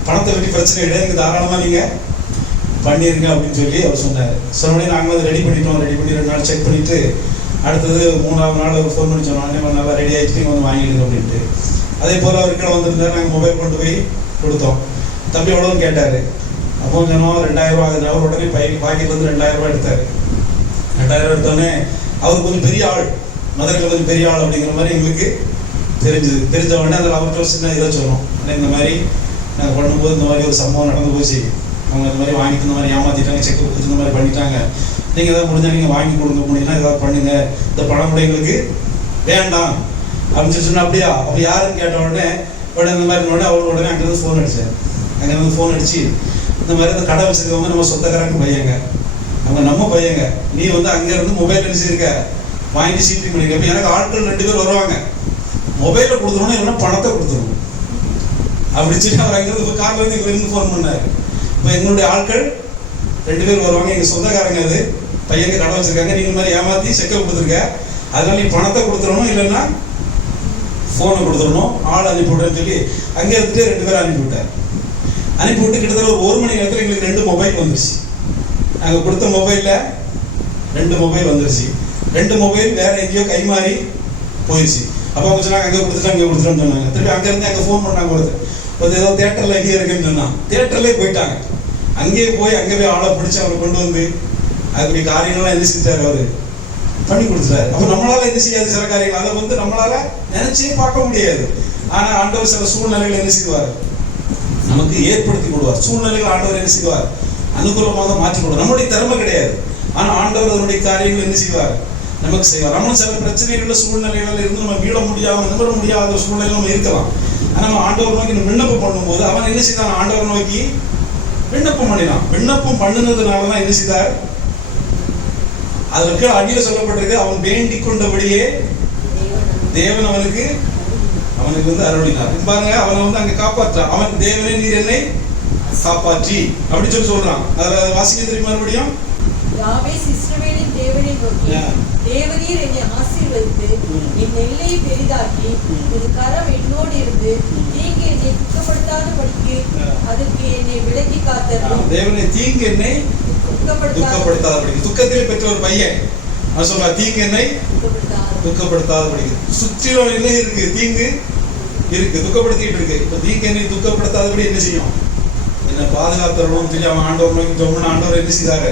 பணத்தை பற்றி பிரச்சனை கிடையாது, நீங்கள் தாராளமாக நீங்கள் பண்ணிடுங்க அப்படின்னு சொல்லி அவர் சொன்னார். சொன்னோடனே நாங்கள் வந்து ரெடி பண்ணிட்டோம். ரெடி பண்ணி 2 நாள் செக் பண்ணிவிட்டு அடுத்தது 3ஆவது நாள் ஒரு ஃபோன் பண்ணி சொன்னோம், அண்ணன் நல்லா ரெடி ஆகிட்டு நீங்கள் வந்து வாங்கிடுங்க அப்படின்ட்டு. அதே போல் அவர் கீழே வந்திருந்தார். நாங்கள் மொபைல் கொண்டு போய் கொடுத்தோம். தம்பி எவ்வளோன்னு கேட்டார். அப்போ சொன்னோம் 2,000 ரூபா ஆகுது. அவர் உடனே பாக்கெட்லேருந்து 2,000 ரூபா எடுத்தார். 2,000 எடுத்தோடனே அவர் கொஞ்சம் பெரிய ஆள், மதுரையில் கொஞ்சம் பெரிய ஆள் அப்படிங்கிற மாதிரி எங்களுக்கு தெரிஞ்ச உடனே அதில் அவர்கிட்ட சின்ன இதை சொன்னோம். ஆனால் இந்த மாதிரி நாங்கள் பண்ணும்போது இந்த மாதிரி ஒரு சம்பவம் நடந்து போச்சு, அவங்க இந்த மாதிரி வாங்கிட்டு இந்த மாதிரி ஏமாற்றிட்டாங்க, செக் கொடுத்து இந்த மாதிரி பண்ணிட்டாங்க, நீங்கள் எதாவது முடிஞ்சால் நீங்கள் வாங்கி கொடுங்க, முடியும்னா ஏதாவது பண்ணுங்க, இந்த பணம் கூட எங்களுக்கு வேண்டாம் அப்படின்னு சொல்லி சொன்னால் அப்படியா அப்படி யாருன்னு கேட்ட உடனே இந்த மாதிரி உடனே அவர் உடனே அங்கேருந்து ஃபோன் அடிச்சார். அங்கே வந்து ஃபோன் அடிச்சு இந்த மாதிரி அந்த கடை வச்சிருக்கவங்க நம்ம சொந்தக்காரங்க பையங்க, அவங்க நம்ம பையங்க, நீ வந்து அங்கேருந்து மொபைல் அடிச்சிருக்க வாங்கி சீட்டிங் பண்ணிக்க. இப்போ எனக்கு ஆட்கள் 2 பேர் வருவாங்க, மொபைலில் கொடுத்துருவோம் இல்லைன்னா பணத்தை கொடுத்துருவோம் அப்படி சொல்லி அவர் அங்கேருந்து காரில் வந்து எங்களுக்கு ஃபோன் பண்ணார். இப்போ எங்களுடைய ஆட்கள் 2 பேர் வருவாங்க, எங்கள் சொந்தக்காரங்க, அது பையங்க கடை வச்சிருக்காங்க, நீங்கள் மாதிரி ஏமாற்றி செக்கை கொடுத்துருக்க, அதனால நீ பணத்தை கொடுத்துடணும் இல்லைன்னா ஃபோனை கொடுத்துடணும், ஆள் அனுப்பிவிடுன்னு சொல்லி அங்கே இருந்துட்டு 2 பேர் அனுப்பிவிட்டார். அனுப்பிவிட்டு கிட்டத்தட்ட ஒரு 1 மணி நேரத்தில் எங்களுக்கு 2 மொபைல் வந்துருச்சு. நாங்கள் கொடுத்த மொபைலில் 2 மொபைல் வந்துருச்சு. 2 மொபைல் வேற எங்கேயோ கை மாறி போயிடுச்சு. அப்போ அவங்க சொன்னாங்க அங்கே கொடுத்துட்டோம்னு சொன்னாங்க. திருப்பி அங்கேருந்து அங்கே ஃபோன் பண்ணாங்க, ஒரு ஏதோ தேட்டரில் எங்கேயே இருக்குன்னு சொன்னான். தேட்டர்லேயே போயிட்டாங்க. அங்கேயே போய் ஆளை பிடிச்சி அவரை கொண்டு வந்து அதுக்குரிய காரியங்கள்லாம் என்ன செஞ்சார், அவர் பண்ணி கொடுத்துட்டாரு. அப்போ நம்மளால என்ன செய்யாது, சில காரியங்கள் அதை வந்து நம்மளால நினைச்சே பார்க்க முடியாது. ஆனால் ஆண்டவர் சில சூழ்நிலைகள் என்ன செய்வார், நமக்கு ஏற்படுத்தி கொடுவார். சூழ்நிலைகள் ஆண்டவர் என்ன செய்வார், அனுகூலமாக மாற்றி கொடுவார். நம்மளுடைய திறமை கிடையாது, ஆனால் ஆண்டவர் அதனுடைய காரியங்கள் என்ன செய்வார், நமக்கு செய்வார். நம்மளும் சில பிரச்சனைகள் சூழ்நிலைகள் இருந்து நம்ம மீள முடியாத சூழ்நிலை நம்ம இருக்கலாம். ஆனால் நம்ம ஆண்டவர் நோக்கி விண்ணப்பம் பண்ணும்போது அவன் என்ன செய்தான், ஆண்டவர் நோக்கி விண்ணப்பம் பண்ணினான். விண்ணப்பம் பண்ணினதுனால தான் என்ன செய்தார், அதற்கு அடியில சொல்லப்பட்டிருக்கு, அவன் வேண்டிக் கொண்டபடியே தேவன் அவனுக்கு வந்து அருளினார். பாருங்க, அவனை வந்து அங்க காப்பாற்றான். அவன் தேவனே நீர் என்னை காப்பாற்றி அப்படி சொல்றான். அதுல வாசிக்க தெரியுமா மறுபடியும், யாவேஸ் இஸ்ரவேலின் தேவனை நோக்கி, தேவரீர் என்னை ஆசீர்வதித்து என் எல்லையை பெரிதாக்கி ஒரு கரம் என்னோடு இருந்து தீங்கு என்னை துக்கப்படுத்தாதபடிக்கு அதற்கு என்னை விலக்கி காத்தருளும். தேவனே தீங்கு என்னை துக்கப்படுத்தாதபடிக்கு. துக்கத்தில் பெற்ற ஒரு பையன் அவன் சொல்றா, தீங்கு என்னை துக்கப்படுத்தாதபடிக்கு. சுற்றிலும் என்ன இருக்கு, தீங்கு இருக்கு, துக்கப்படுத்திட்டு இருக்கு. இப்ப தீங்கு என்னை துக்கப்படுத்தாதபடி என்ன செய்யும், என்னை பாதுகாத்தரணும் சொல்லி அவன் ஆண்டவர் நோக்கி சொன்ன ஆண்டவர் என்ன செய்தாரு,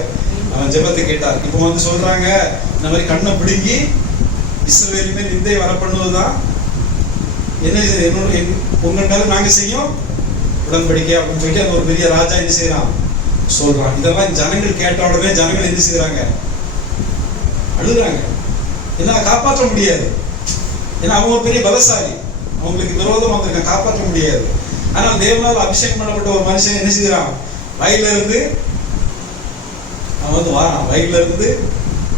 அவன் ஜெபத்தை கேட்டார். இப்போ வந்து சொல்றாங்க, இந்த மாதிரி கண்ணை பிடுங்கி இஸ்ரவேலுமே நிந்தை வர பண்ணுவதுதான் என்ன உங்கள் மேல நாங்க செய்யும் உடன்படிக்கை அப்படின்னு சொல்லிட்டு அந்த ஒரு பெரிய ராஜா என்ன செய்யறான் சொல்றான். இதெல்லாம் ஜனங்கள் கேட்ட உடனே ஜனங்கள் என்ன செய்யறாங்க, அழுகுறாங்க. ஏன்னா காப்பாற்ற முடியாது, ஏன்னா அவங்க ஒரு பெரிய பலசாலி, அவங்களுக்கு விரோதம் வந்திருக்காங்க, காப்பாற்ற முடியாது. ஆனால் தேவனால் அபிஷேகம் பண்ணப்பட்ட ஒரு மனுஷன் என்ன செய்யறான், வயல்ல இருந்து அவன் வந்து வாரான். வயல்ல இருந்து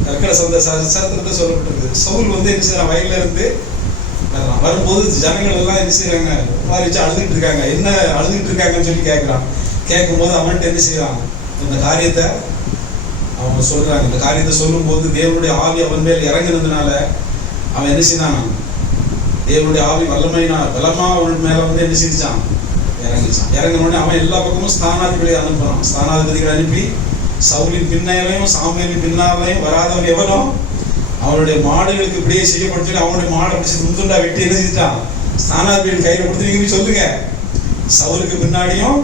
கற்கட சொந்த சரித்திரத்தை சொல்லப்பட்டிருக்கு. சவுல் வந்து என்ன செய்யறான், வயல்ல இருந்து வரும்போது ஜனங்கள் எல்லாம் என்ன செய்யறாங்க, உட்காரிச்சு அழுதுகிட்டு இருக்காங்க. என்ன அழுதுகிட்டு இருக்காங்கன்னு சொல்லி கேட்கிறான். கேட்கும்போது அவன்கிட்ட என்ன செய்யறான், இந்த காரியத்தை அவங்க சொல்றாங்க. இந்த காரியத்தை சொல்லும் போது தேவனுடைய ஆவி அவன் மேல் இறங்கினதுனால அவன் என்ன செய்தான், தேவனுடைய ஆவி பலமா அவன் மேல வந்து என்ன செஞ்சான், இறங்கிச்சான். இறங்கினோடனே அவன் எல்லா பக்கமும் ஸ்தானாதிபதிகளை அனுப்புறான். ஸ்தானாதிபதிகளை அனுப்பி சவுலின் பின்னாலையும் சாமுவேலின் பின்னாலையும் வராதவன் எவனோ அவனுடைய மாடுகளுக்கு இப்படியே செய்யப்பட்டு அவனுடைய மாடை பிடிச்சி துண்டுண்டா வெட்டி என்ன செஞ்சான், ஸ்தானாதிபதிகள் கையில கொடுத்து நீங்க சொல்லுங்க, சவுலுக்கு பின்னாடியும்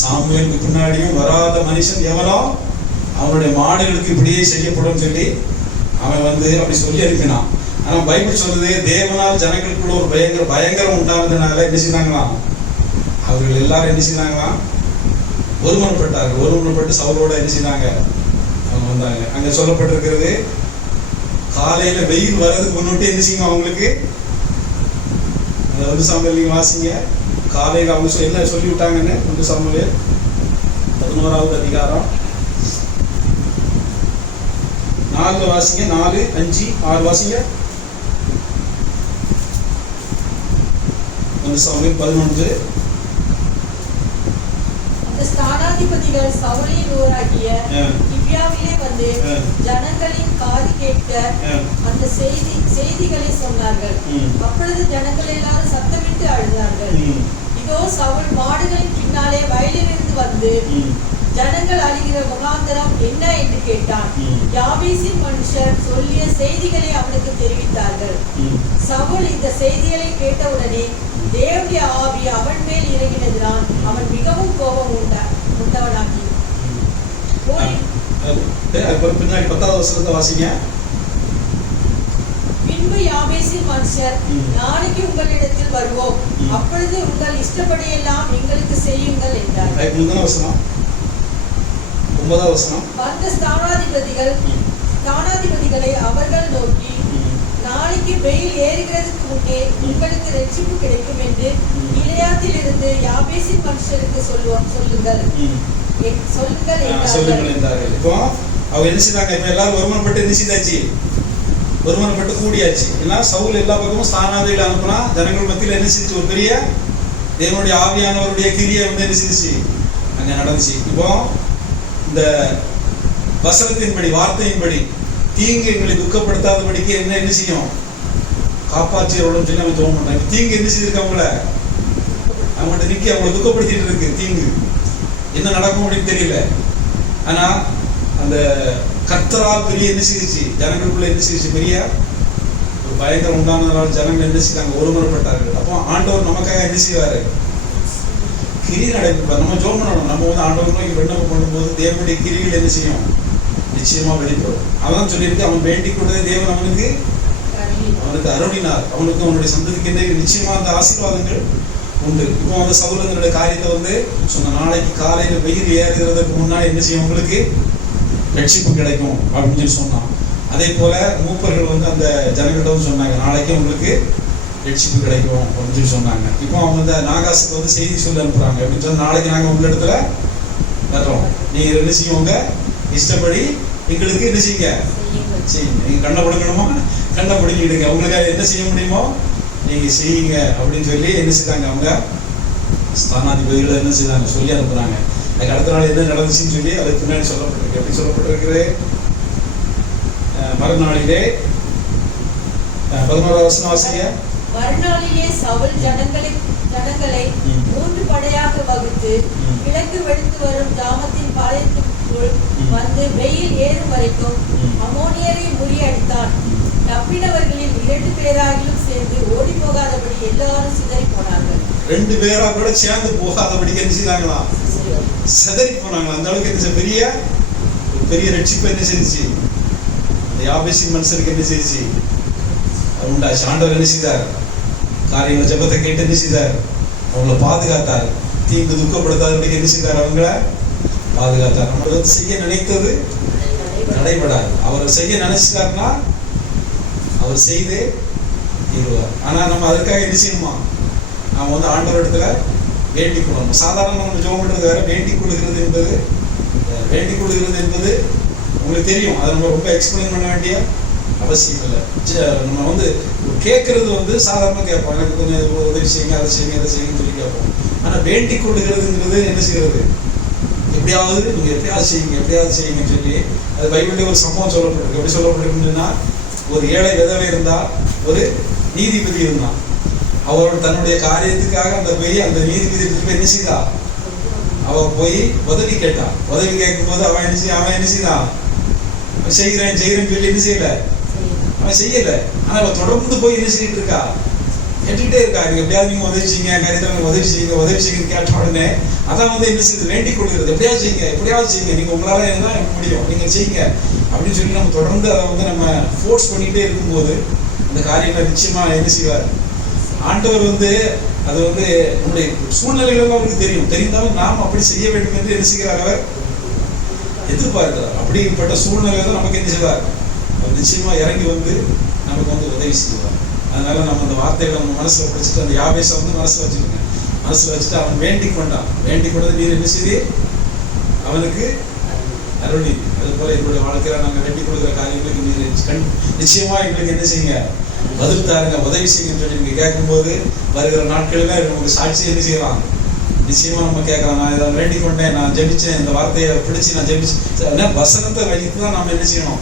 சாமுவேலுக்கு பின்னாடியும் வராத மனுஷன் எவனோ அவனுடைய மாடுகளுக்கு இப்படியே செய்யப்படும் சொல்லி அவன் வந்து அப்படி சொல்லி அனுப்பினான். ஆனா பைபிள் சொல்லுது, தேவனால் ஜனங்களுக்குள்ள ஒரு பயங்கரம் உண்டானதுனால என்ன செய்தாங்களாம், அவர்கள் எல்லாரும் என்ன செய்தாங்களாம், ஒருமனப்பட்டார்கள். ஒருமனப்பட்டு சவுலோட என்ன செய்தாங்க, அவங்க வந்தாங்க. அங்க சொல்லப்பட்டிருக்கிறது, காலையில வெயில் வர்றதுக்கு முன்னோட்டி என்ன செய்யும் அவங்களுக்கு, ஒன்று சாமுவேல் நீங்க வாசிங்க, காலையில அவங்க என்ன சொல்லி விட்டாங்கன்னு. 1 சாமுவேல் 11வது அதிகாரம் 4 வாசிங்க, 4, 5, 6 வாசிங்க. 1 சாமுவேல் 11. ஸ்தானாதிபதிகள் சவுலின் ஊராகிய கிபியாவிலே வந்து ஜனங்களின் காது கேட்க அந்த செய்திகளை சொன்னார்கள். அப்பொழுது ஜனங்கள் எல்லாரும் சத்தமிட்டு அழுதார்கள். இதோ சவுல் மாடுகளின் பின்னாலே வயலிலிருந்து வந்து ஜனங்கள் அழுகிற முகாந்தரம் என்ன என்று கேட்டான். யாபேசின் மனுஷர் சொல்லிய செய்திகளை அவனுக்கு தெரிவித்தார்கள். சவுல் இந்த செய்திகளை கேட்டவுடனே தேவனுடைய ஆவி அவன் மேல் இறங்கினதுதான் அவன் மிகவும் கோபம் உண்டவனாகி பின்னாடி 10வது வசனத்தை வாசிங்க. பின்பு யாபேசின் மனுஷர், நாளைக்கு உங்களிடத்தில் வருவோம், அப்பொழுது உங்கள் இஷ்டப்படியெல்லாம் எங்களுக்கு செய்யுங்கள் என்றார். 9வது வசனம். வந்த ஸ்தானாதிபதிகளை அவர்கள் நோக்கி, நாளைக்கு பூமிக்கு வெயில் ஏறுகிறதுக்கு முன்னே உங்களுக்கு ரட்சிப்பு கிடைக்கும் என்று கிலியாத்திலிருந்து யாபேசின் மனுஷருக்கு சொல்லுங்கள் என்றார்கள். இப்போ அவங்க என்ன செய்தாங்க? இப்ப எல்லாரும் ஒருமனப்பட்டு என்ன செய்தாச்சு? ஒருமனப்பட்டு கூடியாச்சு. ஏன்னா சவுல் எல்லா பக்கமும் ஸ்தானாதிகளை அனுப்புனா ஜனங்கள் மத்தியில் என்ன செஞ்சு ஒரு பெரிய தேவனுடைய ஆவியானவருடைய கிரியை வந்து என்ன செஞ்சுச்சு? அங்க நடந்துச்சு. இப்போ இந்த வசனத்தின்படி, வார்த்தையின்படி தீங்கு எங்களை துக்கப்படுத்தாதபடிக்கு என்ன செய்யும்? காப்பாற்றியவர்களும் சொல்லி நம்ம ஜெபம் பண்றோம். தீங்கு என்ன செய்திருக்கு? அவங்கள்ட்ட நிக்க அவங்களை துக்கப்படுத்திட்டு இருக்கு தீங்கு. என்ன நடக்கும் அப்படின்னு தெரியல. ஆனா அந்த கர்த்தரால் பெரிய என்ன செய்யுச்சு? ஜனங்களுக்குள்ள என்ன செய்யுச்சு? பெரிய ஒரு பயங்கரம் உண்டானதால் ஜனங்கள் என்ன செய்தாங்க? ஒருமுறைப்பட்டார்கள். அப்போ ஆண்டவர் நமக்காக என்ன செய்வாரு? கிரி நடைபெற்றார். நம்ம ஜெபம் பண்ணணும். நம்ம வந்து ஆண்டவர் நோக்கி விண்ணப்பம் பண்ணும்போது தேவனுடைய கிரிகள் என்ன செய்யும்? நிச்சயமா வெளிப்படும். அதான் சொல்லியிருக்கு, அவன் வேண்டிக் கொண்டதை தேவன் அவனுக்கு அருளினார். அவனுக்கு அவனுடைய சந்ததிக்கு என்ன நிச்சயமா அந்த ஆசீர்வாதங்கள் உண்டு. இப்போ அந்த சவுலங்களுடைய காரியத்தை வந்து சொன்ன நாளைக்கு காலையில வெயில் ஏறுகிறதுக்கு முன்னாடி என்ன செய்யும்? உங்களுக்கு ரட்சிப்பு கிடைக்கும் அப்படின்னு சொல்லி சொன்னான். அதே போல மூப்பர்கள் வந்து அந்த ஜனங்கிட்ட வந்து சொன்னாங்க, நாளைக்கு உங்களுக்கு ரட்சிப்பு கிடைக்கும் அப்படின்னு சொல்லி சொன்னாங்க. இப்போ அவங்க இந்த நாகாசுக்கு வந்து செய்தி சொல்லி அனுப்புறாங்க. அப்படின்னு சொன்னா, நாளைக்கு நாங்கள் உங்க இடத்துல வர்றோம், நீங்க என்ன செய்வோங்க? இஷ்டப்படி எங்களுக்கு என்ன செய்யுங்க? செய்யுங்க. நீங்க கண்ணை பிடுங்கணுமா? கண்ணை பிடுங்கிடுங்க. உங்களுக்கு என்ன செய்ய முடியுமோ நீங்க செய்யுங்க அப்படின்னு சொல்லி என்ன செய்தாங்க? அவங்க ஸ்தானாதிபதிகளை என்ன செய்தாங்க? சொல்லி அனுப்புறாங்க. அதுக்கு அடுத்த நாள் என்ன நடந்துச்சுன்னு சொல்லி அதுக்கு பின்னாடி சொல்லப்பட்டிருக்கு. எப்படி சொல்லப்பட்டிருக்குது? மறுநாளிலே 11வது வசனம் வாசிங்க. மறுநாளிலே சவுல் ஜனங்களை 3 படையாக வகுத்து கிழக்கு வெடித்து வரும் ஜாமத்தின் பாளையத்திற்குள் வந்து வெயில் ஏறும் வரைக்கும் அம்மோனியரை முறியடித்தான். தப்பினவர்களில் 2 பேராகிலும் சேர்ந்து ஓடி போகாதபடி எல்லாரும் சிதறி போனார்கள். 2 பேரா கூட சேர்ந்து போகாதபடி என்ன செய்தாங்களா? சிதறி போனாங்களா? அந்த அளவுக்கு என்ன பெரிய ரட்சிப்பு என்ன செஞ்சுச்சு? அந்த யாபேசின் மனுஷனுக்கு என்ன செஞ்சுச்சு? உண்டாச்சு. ஆண்டவர் என்ன செய்தார்? காரியங்களை ஜெபத்தை கேட்டு என்ன செய்தார்? அவங்கள பாதுகாத்தார். தீங்கு துக்கப்படுத்தாதபடிக்கு என்ன செய்தார்? அவங்கள பாதுகாத்தார். நம்ம வந்து செய்ய நினைத்தது நடைபெறாது. அவர் செய்ய நினைச்சிட்டாருன்னா அவர் செய்து தீருவார். ஆனா நம்ம அதுக்காக என்ன செய்யணுமா? நாம் வந்து ஆண்டவர் இடத்துல வேண்டிக் கொள்ளணும். சாதாரணமாக நம்ம ஜெபம் பண்றது வேற, வேண்டிக் கொள்கிறது என்பது உங்களுக்கு தெரியும். அதை நம்ம ரொம்ப எக்ஸ்பிளைன் பண்ண வேண்டிய அவசியம் இல்லை. நம்ம வந்து கேட்கறது வந்து சாதாரணமாக கேட்போம், எனக்கு கொஞ்சம் உதவி செய்யுங்க, அதை செய்யுங்க, அதை செய்யுங்கன்னு சொல்லி கேட்போம். ஆனால் வேண்டிக் கொள்கிறதுங்கிறது என்ன செய்யறது? எப்படியாவது நீங்கள் எப்படியாவது செய்யுங்கன்னு சொல்லி அது பைபிள்லேயே ஒரு சம்பவம் சொல்லப்பட்டிருக்கு. எப்படி சொல்லப்பட்டிருக்குன்னா, ஒரு ஏழை விதவை இருந்தா, ஒரு நீதிபதி இருந்தான். அவரோட தன்னுடைய காரியத்துக்காக அந்த நீதிபதி போய் என்ன செய்தா? அவ போய் உதவி கேட்டான். உதவி கேட்கும்போது அவன் என்ன செய்தான்? செய்கிறேன் சொல்லி என்ன செய்யல? அவன் செய்யல. ஆனா அவன் தொடர்ந்து போய் என்ன செய்யிட்டு இருக்கா? கேட்டுக்கிட்டே இருக்கா. நீங்க எப்படியாவது நீங்க உதவி செய்யுங்க, காரியத்தை உதவி செய்யுங்க கேட்ட உடனே அதான் வந்து என்ன செய்யுது? வேண்டிக் கொள்கிறது. எப்படியாவது செய்யுங்க, நீங்க உங்களால என்ன முடியும், நீங்க செய்யுங்க அப்படின்னு சொல்லி நம்ம தொடர்ந்து அதை வந்து நம்ம ஃபோர்ஸ் பண்ணிக்கிட்டே இருக்கும்போது அந்த காரியங்களை நிச்சயமா என்ன செய்வார்? ஆண்டவர் வந்து அது வந்து நம்முடைய சூழ்நிலைகளும் அவருக்கு தெரிந்தாலும் நாம் அப்படி செய்ய வேண்டும் என்று என்ன செய்கிறார்? அவர் எதிர்பார்க்கிறார். அப்படிப்பட்ட சூழ்நிலை தான் நமக்கு என்ன செய்வார்? அவர் நிச்சயமா இறங்கி வந்து நமக்கு வந்து உதவி செய்வார். அதனால நம்ம அந்த வார்த்தைகளை நம்ம மனசுல பிடிச்சிட்டு அந்த யாபேசை வந்து மனசுல வச்சுட்டு அவன் வேண்டிக் கொண்டது நீர் என்ன செய்தி? அவனுக்கு அருளி. அது போல எங்களுடைய வாழ்க்கையில நாங்கள் வேண்டிக் கொள்கிற காரியங்களுக்கு நீர் நிச்சயமா எங்களுக்கு என்ன செய்யுங்க? பதில் தாருங்க, உதவி செய்யுங்கன்னு சொல்லி நீங்க கேட்கும்போது வருகிற நாட்களில் நமக்கு சாட்சி என்ன செய்யலாம்? நிச்சயமா நம்ம கேட்கலாம். நான் இதை வேண்டிக் கொண்டேன், நான் ஜெபிச்சேன், இந்த வார்த்தையை பிடிச்சி நான் ஜெபிச்சேன். வசனத்தை வைத்து தான் நம்ம என்ன செய்யணும்?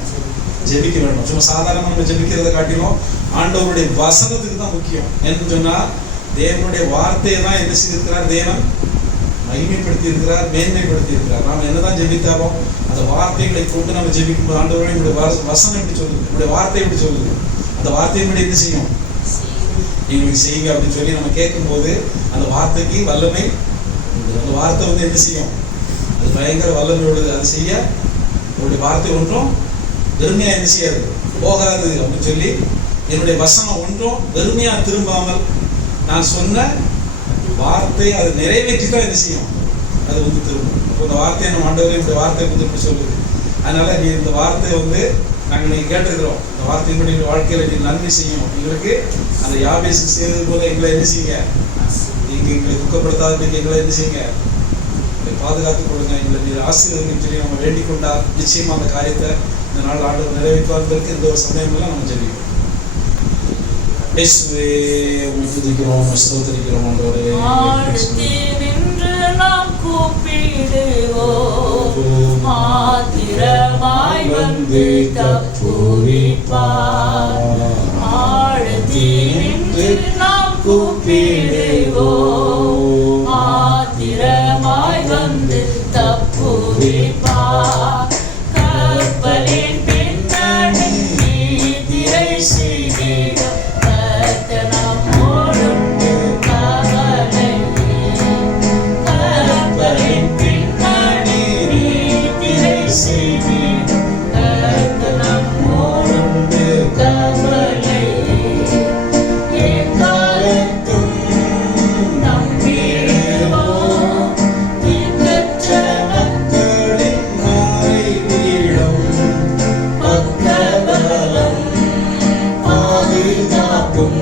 ஜெபிக்க வேண்டும். சும்மா சாதாரணமாக நம்ம ஜெபிக்கிறத காட்டிலும் ஆண்டவருடைய வசனத்துக்கு தான் முக்கியம். என்று சொன்னா தேவனுடைய வார்த்தையை தான் என்ன செய்திருக்கிறார்? தேவன் மகிமைப்படுத்தி இருக்கிறார், மேன்மைப்படுத்தி இருக்கிறார். நாம் என்னதான் ஜெபித்தாலும் அந்த வார்த்தைகளை கொண்டு நம்ம ஜெபிக்கும்போது ஆண்டவருடைய என்னுடைய வசனம் எப்படி சொல்லுது, என்னுடைய வார்த்தை எப்படி சொல்லுது, அந்த வார்த்தையின்படி என்ன செய்யும்? எங்களுக்கு செய்யுங்க அப்படின்னு சொல்லி நம்ம கேட்கும்போது அந்த வார்த்தைக்கு வல்லமை, அந்த வார்த்தை வந்து என்ன செய்யும்? அது பயங்கர வல்லமை உள்ளது. அது செய்ய என்னுடைய வார்த்தை ஒன்றும் வெறுமையா என்ன செய்யாது, போகாது அப்படின்னு சொல்லி என்னுடைய வசனம் ஒன்றும் வெறுமையா திரும்பாமல் நான் சொன்ன வார்த்தை அது நிறைவேற்றி தான் என்ன செய்யும்? அது வந்து திரும்பும். இப்போ இந்த வார்த்தையை நம்ம ஆண்டவரே இந்த வார்த்தை வந்து இப்படி சொல்லுது. அதனால நீ இந்த வார்த்தை வந்து நாங்கள் நீங்கள் கேட்டிருக்கிறோம், இந்த வார்த்தையின்படி எங்கள் வாழ்க்கையில் நீங்கள் நன்மை செய்யும். எங்களுக்கு அந்த யாபேசுக்கு செய்தது போல எங்களை என்ன செய்யுங்க, நீங்கள் எங்களை துக்கப்படுத்தாதபடிக்கு எங்களை என்ன செய்யுங்க, எங்களை பாதுகாத்துக் கொடுங்க, எங்களை நீர் ஆசீர்வதிங்கன்னு சொல்லி நம்ம வேண்டிக் கொண்டால் நிச்சயமாக அந்த காரியத்தை இந்த நாள் ஆண்டவர் நிறைவேற்றுவதற்கு இந்த ஒரு சமயமெல்லாம் நம்ம ஜெபிக்கிறோம். இயேசுவே உம்மை துதிக்கிறோம், ஸ்தோத்திரிக்கிறோம். ஆண்டவரே ஆழ்த்தினின்று நாம் கூப்பிடுவோம், ஆத்திரமாய் வந்து தப்புவிப்பார். ஆழ்த்தினின்று நாம் கூப்பிடுவோம், ஆத்திரமாய் வந்து தப்புவிப்பார். கப்பலின் பின்னணி திரை செய்திடும் நம்மோடுண்டு கவலை. கப்பலின் பின்னணி திரை செய்திடும் நம்மோடுண்டு கவலை. எக்காலத்தும் நம்பிடுவோம், திக்கற்ற மக்களின் மாலை வீழும் பக்கபலம் பாதுகாக்கும்